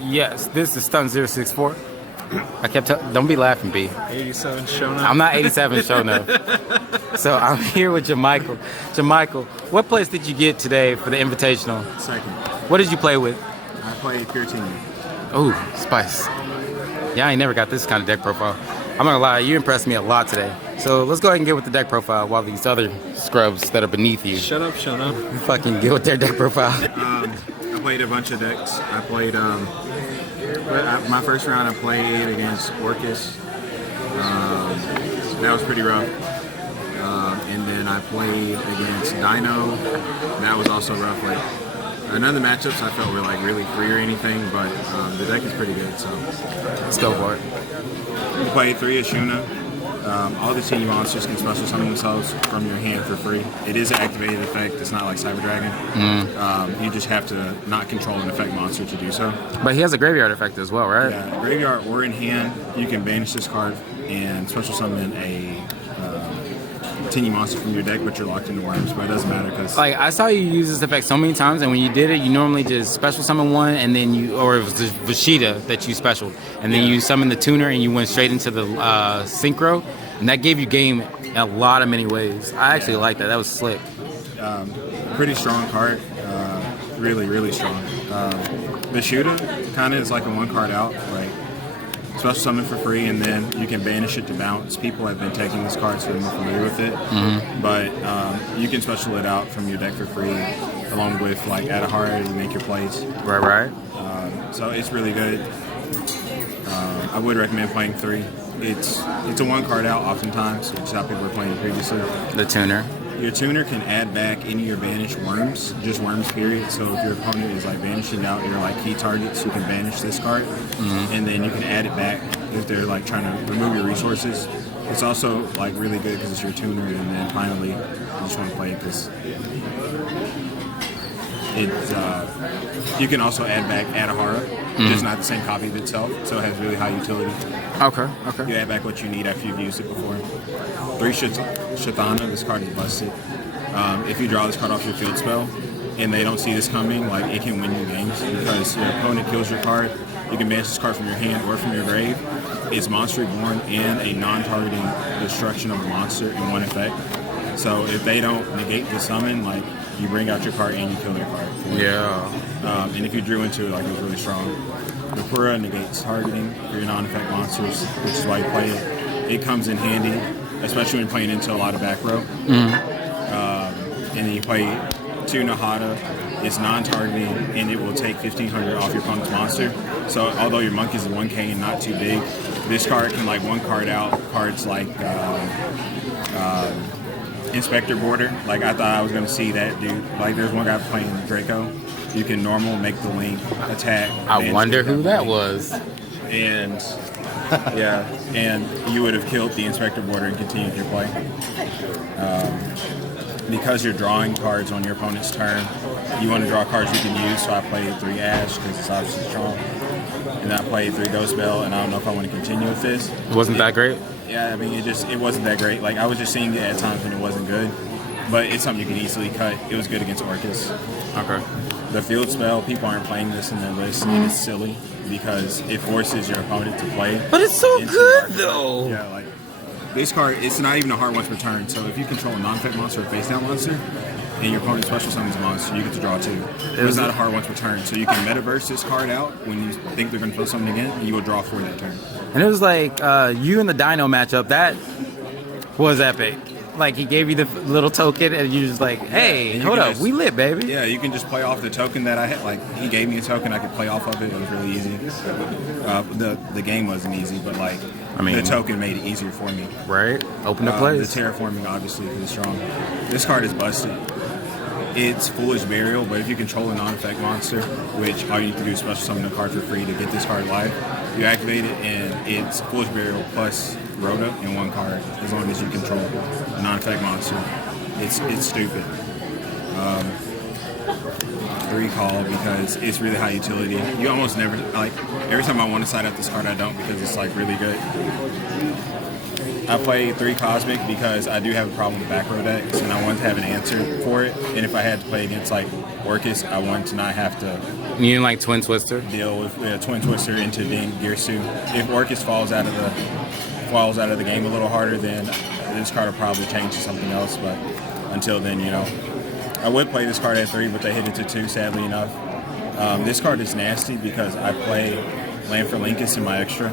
Yes, this is Stunt064. I kept don't be laughing, B. 87 showing up. I'm not 87 showing up. So I'm here with Jamichael. Jamichael, what place did you get today for the Invitational? Second. What did you play with? I played pure Tenyi. Ooh, spice. Yeah, I ain't never got this kind of deck profile. I'm not gonna lie, you impressed me a lot today. So let's go ahead and get with the deck profile while these other scrubs that are beneath you. Shut up. Fucking get with their deck profile. I played a bunch of decks. I played, my first round I played against Orcus. That was pretty rough. And then I played against Dino. That was also rough. Like, none of the matchups I felt were like really free or anything, but the deck is pretty good, so. Let's go for it. We played 3 Ashuna. All the Tenyi monsters can special summon themselves from your hand for free. It is an activated effect. It's not like Cyber Dragon. You just have to not control an effect monster to do so. But he has a graveyard effect as well, right? Yeah, graveyard or in hand, you can banish this card and special summon a Tenyi monster from your deck, but you're locked into worms. But it doesn't matter because like I saw you use this effect so many times, and when you did it, you normally just special summon one, and then or it was the Vashida that you special, and then you summon the tuner, and you went straight into the synchro, and that gave you game in a lot of many ways. I actually like that. That was slick. Pretty strong card. Really strong. Vashida kind of is like a 1-card out. Like, special summon for free, and then you can banish it to bounce. People have been taking this card, so they're more familiar with it. But you can special it out from your deck for free, along with like Adahara, you make your plays. Right. So it's really good. I would recommend playing 3. It's a 1-card out oftentimes, which is how people were playing previously. The tuner. Your tuner can add back any of your banished worms, just worms period. So if your opponent is like banishing out your like key targets, you can banish this card, and then you can add it back if they're like trying to remove your resources. It's also like really good because it's your tuner, and then finally you just want to play it because you can also add back Adahara, just not the same copy of itself, so it has really high utility. Okay. You add back what you need after you've used it before. 3 Shathana, this card is busted. If you draw this card off your field spell, and they don't see this coming, like it can win you games because your opponent kills your card. You can banish this card from your hand or from your grave. It's Monster Reborn and a non-targeting destruction of a monster in one effect. So if they don't negate the summon, like you bring out your card and you kill their card. Yeah. And if you drew into it, like it was really strong. Vapura negates targeting for your non-effect monsters, which is why you play it. It comes in handy, especially when playing into a lot of back row. And then you play 2 Nahada. It's non-targeting, and it will take 1,500 off your opponent's monster. So although your monk is 1k and not too big, this card can like 1-card out cards like Inspector Border. Like I thought I was going to see that dude. Like there's one guy playing Draco. You can normal, make the link, attack. I wonder who that was. And and you would have killed the Inspector Border and continued your play. Because you're drawing cards on your opponent's turn, you want to draw cards you can use, so I played 3 Ash because it's obviously strong. And I played 3 Ghost Bell, and I don't know if I want to continue with this. It wasn't that great? Yeah, I mean, it wasn't that great. Like, I was just seeing it at times when it wasn't good. But it's something you can easily cut. It was good against Orcus. Okay. The field spell, people aren't playing this in their list, and it's silly because it forces your opponent to play. But it's so good, though. Yeah, like, this card, it's not even a hard once per turn, so if you control a non-effect monster or face-down monster, and your opponent special summons a monster, you get to draw 2. It's not a hard once per turn, so you can metaverse this card out when you think they're going to put something again, and you will draw 4 that turn. And it was like, you and the Dino matchup, that was epic. Like, he gave you the little token, and you're just like, hey, hold up, we lit, baby. Yeah, you can just play off the token that I had. Like, he gave me a token, I could play off of it. It was really easy. The game wasn't easy, but, like, the token made it easier for me. Right. Open the plays. The terraforming, obviously, is strong. This card is busted. It's Foolish Burial, but if you control a non-effect monster, which all you need to do is special summon a card for free to get this card live, you activate it, and it's Foolish Burial plus Rhoda in 1 card, as long as you control a non-effect monster. It's stupid. 3 call because it's really high utility. You almost never, like, every time I want to side up this card, I don't because it's, like, really good. I play 3 Cosmic because I do have a problem with back row decks, and I wanted to have an answer for it. And if I had to play against like Orcus, I wanted to not have to You didn't like Twin Twister? deal with Twin Twister into being Gear 2. If Orcus falls out of the game a little harder, then this card will probably change to something else. But until then, I would play this card at 3, but they hit it to 2, sadly enough. This card is nasty because I play Land for Linkus in my extra.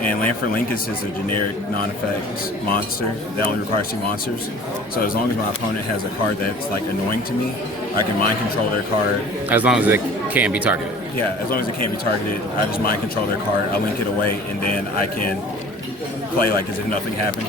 And Land for Linkus is a generic non-effect monster that only requires 2 monsters. So as long as my opponent has a card that's like annoying to me, I can mind control their card. As long as it can't be targeted. Yeah, as long as it can't be targeted, I just mind control their card. I link it away, and then I can play like as if nothing happened.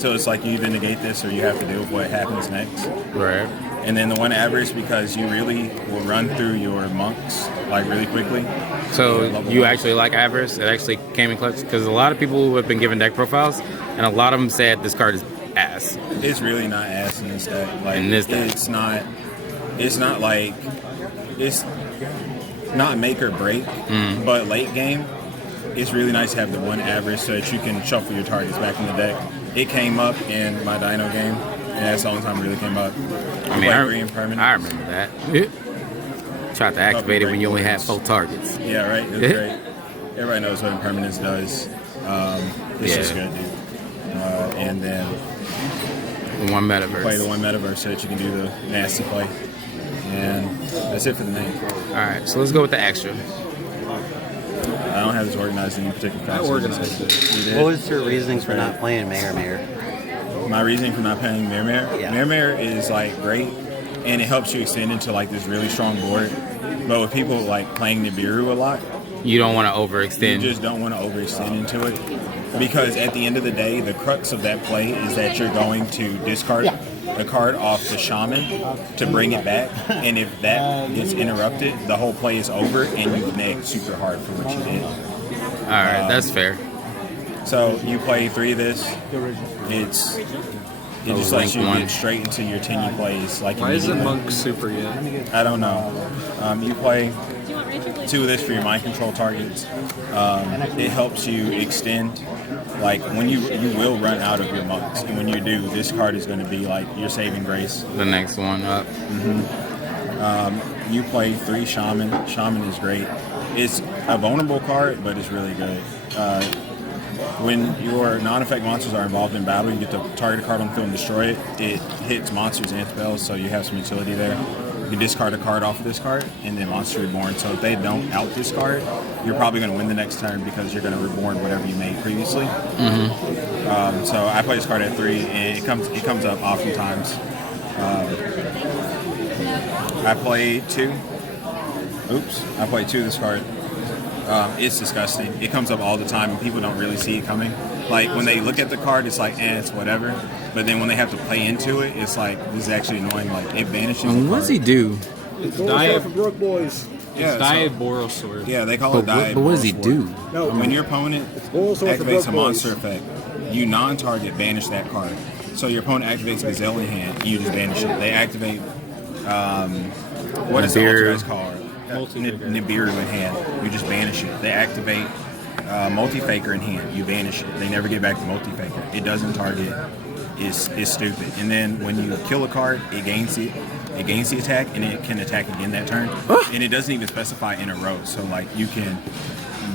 So it's like you either negate this or you have to deal with what happens next. Right. And then the 1 avarice, because you really will run through your monks like really quickly. So you actually like Avarice? It actually came in clutch? Because a lot of people who have been given deck profiles, and a lot of them said this card is ass. It's really not ass in this deck. Like, in this deck. It's not make or break, but late game, it's really nice to have the 1 avarice so that you can shuffle your targets back in the deck. It came up in my Dino game, and that's the only time it really came up. I remember that. Tried to activate it when you only had 4 targets. Yeah, right. It was great. Everybody knows what impermanence does. It's just good, dude. And then the 1 metaverse. Play the 1 metaverse so that you can do the nasty play. And that's it for the name. Alright, so let's go with the extra. I don't have this organized in any particular fashion. I organized it. What was your reasoning for not playing Mayor? My reasoning for not playing Mayor? Yeah. Mayor is like great, and it helps you extend into like this really strong board. But with people like playing Nibiru a lot, you don't want to overextend. You just don't want to overextend into it. Because at the end of the day, the crux of that play is that you're going to discard the card off the shaman to bring it back. And if that gets interrupted, the whole play is over and you neg super hard for what you did. Alright, that's fair. So you play 3 of this. It just lets you get straight into your Tenyi plays. Like why isn't Monk super yet? I don't know. You play 2 of this for your mind control targets. It helps you extend. Like when you will run out of your monks, and when you do, this card is going to be like your saving grace. The next one up. You play 3 shaman. Shaman is great. It's a vulnerable card, but it's really good. When your non-effect monsters are involved in battle, you get to target a card on the field and destroy it. It hits monsters and spells, so you have some utility there. You can discard a card off of this card, and then monster reborn. So if they don't out this card, you're probably going to win the next turn because you're going to reborn whatever you made previously. So I play this card at 3, and it comes up oftentimes. I play 2. I play 2 of this card. It's disgusting. It comes up all the time, and people don't really see it coming. Like, when they look at the card, it's like, it's whatever. But then when they have to play into it, it's like, this is actually annoying. Like, it banishes the card. What does he do? It's Diet for broke boys. Yeah, Diet Boros Sword. Yeah, they call it Diet. But what does he Boros do? Sword. No, when your opponent activates a monster effect, you non-target banish that card. So your opponent activates Gazelle in hand, you just banish it. They activate, what is the authorized card? Nibiru in hand, you just banish it. They activate Multi-Faker in hand, you banish it. They never get back to Multi-Faker. It doesn't target. Is stupid. And then when you kill a card, it gains the attack, and it can attack again that turn. And it doesn't even specify in a row. So like you can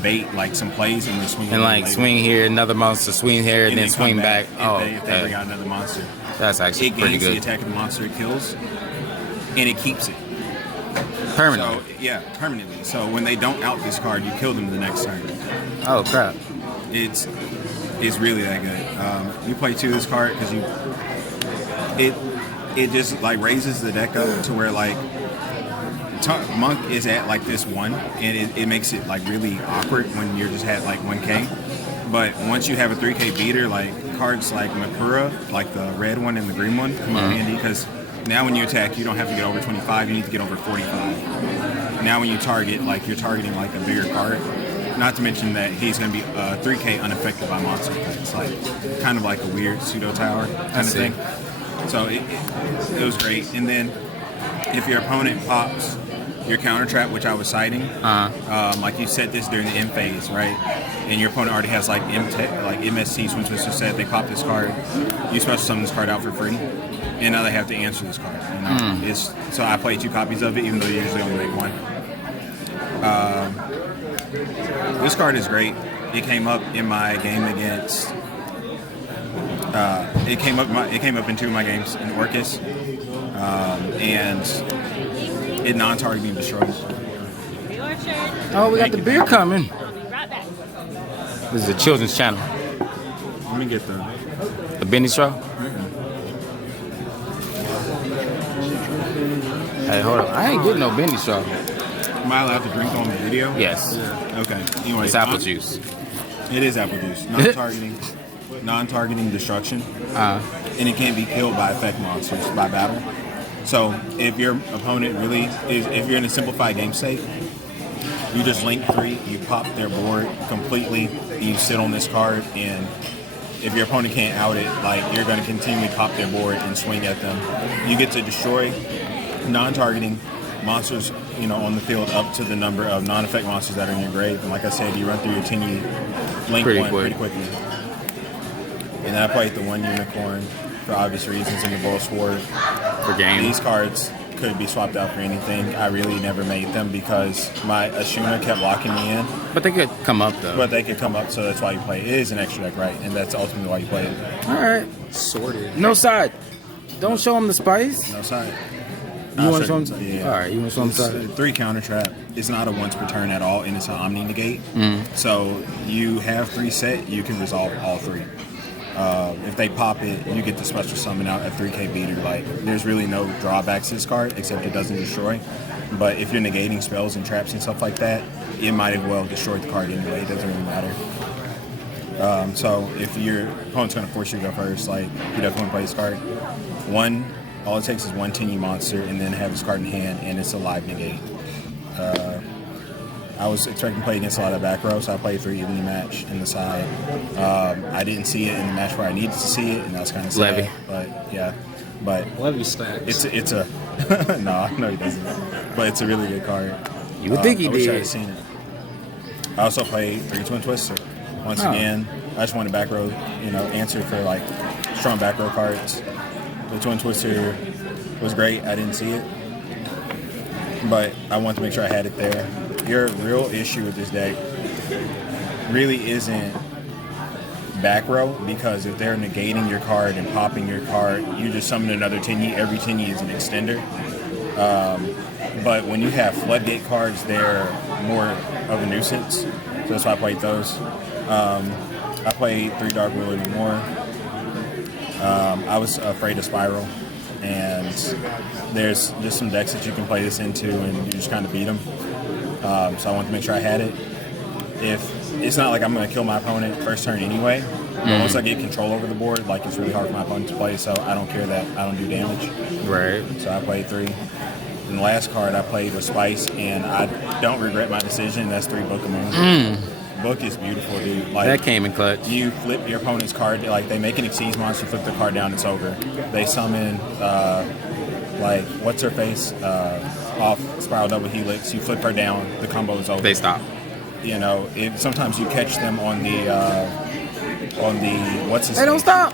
bait like some plays and then swing. And like swing here, another monster, swing here, and then swing back. If they bring out another monster, that's actually pretty good. It gains the attack of the monster it kills, and it keeps it permanently. So permanently. So when they don't out this card, you kill them the next turn. Oh crap! It's really that good. You play 2 of this card because it just like raises the deck up to where like Monk is at like this 1, and it makes it like really awkward when you're just at like 1K. But once you have a 3K beater, like cards like Makura, like the red one and the green one, come in handy because now when you attack, you don't have to get over 25, you need to get over 45. Now when you target, like you're targeting like a bigger card. Not to mention that he's going to be 3K unaffected by monster effects, like kind of like a weird pseudo tower kind of thing. So it was great. And then if your opponent pops your counter trap, which I was citing, like you set this during the M phase, right? And your opponent already has like MST, Swing Twister set. They pop this card. You special summon this card out for free. and now they have to answer this card. You know? So I played 2 copies of it, even though you usually only make 1. This card is great. It came up in my game against. It came up in 2 of my games in Orcus, and it non-targeting destroys. Oh, we got the beer coming. This is a children's channel. Let me get The Benny Straw. Hey, hold up. I ain't getting no Benny Straw. Am I allowed to drink on the video? Yes. Okay. Anyway, It's apple juice. It is apple juice. Non-targeting destruction. And it can't be killed by effect monsters by battle. So if your opponent really is, if you're in a simplified game state, you just link 3, you pop their board completely, and you sit on this card, and if your opponent can't out it, like, you're going to continually pop their board and swing at them. You get to destroy non-targeting monsters, you know, on the field up to the number of non-effect monsters that are in your grave. And like I said, you run through your Tenyi link pretty quickly. And then I played the 1 unicorn for obvious reasons in the Bull Sword. For game. These cards could be swapped out for anything. I really never made them because my Ashuna kept locking me in. But they could come up, though. But they could come up, so that's why you play it. It is an extra deck, right? And that's ultimately why you play it. All right. Sorted. No side. Don't show them the spice. No side. You want to show them? Yeah. All right, you want to show them It's side? a 3 counter trap. It's not a once per turn at all, and it's an Omni negate. So you have 3 set, you can resolve all 3. If they pop it, you get the special summon out at 3k beater. Like, there's really no drawbacks to this card except it doesn't destroy. But if you're negating spells and traps and stuff like that, it might as well destroy the card anyway. It doesn't really matter. So if your opponent's going to force you to go first, like, you definitely want to play this card. All it takes is 1 Tenyi monster and then have this card in hand, and it's a live negate. I was expecting to play against a lot of back row, so I played 3 evenly match in the side. I didn't see it in the match where I needed to see it, and that was kind of sad. Levy. But yeah, but Levy stacks. it's a no, he doesn't. But it's a really good card. You would think he I wish I did. had seen it. I also played 3 Twin Twister. Once again, I just wanted back row, answer for like strong back row cards. The Twin Twister was great. I didn't see it, but I wanted to make sure I had it there. Your real issue with this deck really isn't back row, because if they're negating your card and popping your card, you just summon another Tenyi. Every Tenyi is an extender. But when you have floodgate cards, they're more of a nuisance. So that's why I played those. I played 3 Dark Wheel and more. I was afraid of Spiral, and there's just some decks that you can play this into and you just kind of beat them. So I wanted to make sure I had it. If it's not like I'm going to kill my opponent first turn anyway, but once I get control over the board, like, it's really hard for my opponent to play, so I don't care that I don't do damage. Right. So I played 3. And the last card I played was Spice, and I don't regret my decision. That's 3 Book of Moon. Book is beautiful, dude. Like, That came in clutch. you flip your opponent's card, like, they make an Exceeds monster, flip the card down, it's over. They summon, like, what's her face, off Spiral Double Helix, you flip her down, the combo is over. They stop. Sometimes you catch them on the what's his They don't name? stop.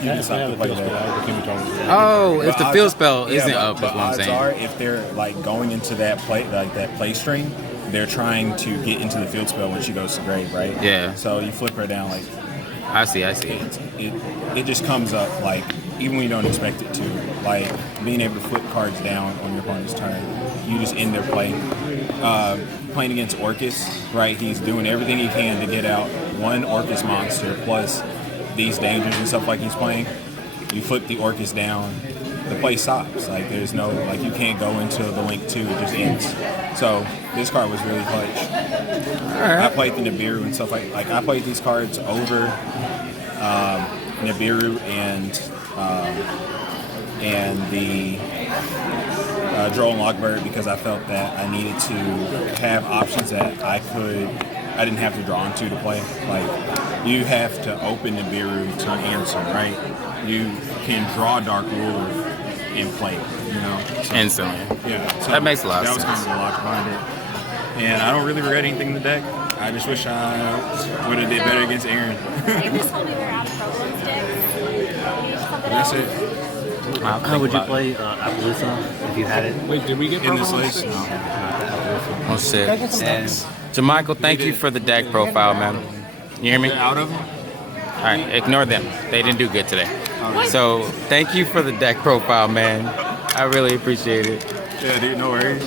You can stop to play that. Oh, if the But field odds- spell yeah, isn't but- up, is but what I'm odds saying. are, if they're like going into that play string, they're trying to get into the field spell when she goes to grave, right? Yeah. So you flip her down, like, I see. it just comes up, like, even when you don't expect it to. Like, being able to flip cards down on your opponent's turn, you just end their play. Playing against Orcus, right? He's doing everything he can to get out 1 Orcus monster plus these dangers and stuff like he's playing. You flip the Orcus down, the play stops. Like, there's no, like, you can't go into the link 2, it just ends. So this card was really clutch. I played the Nibiru and stuff like I played these cards over Nibiru and the Droll and Logbird, because I felt that I needed to have options that I didn't have to draw into to play. Like, you have to open Nibiru to answer, right? You can draw Dark Ruler and play it, So, Instantly. yeah. So That makes a lot of That was kind of the logic behind it. And I don't really regret anything in the deck. I just wish I would have did better against Aaron. You just told me we were out of Provolone sticks. That's it. How would you play Appaloosa if you had it? Wait, did we get In this purple? list, no. Oh shit. And Jamichael, thank you for the deck profile, man. You hear me? Out of them? All right, ignore them. They didn't do good today. So thank you for the deck profile, man. I really appreciate it. Yeah, dude, no worries.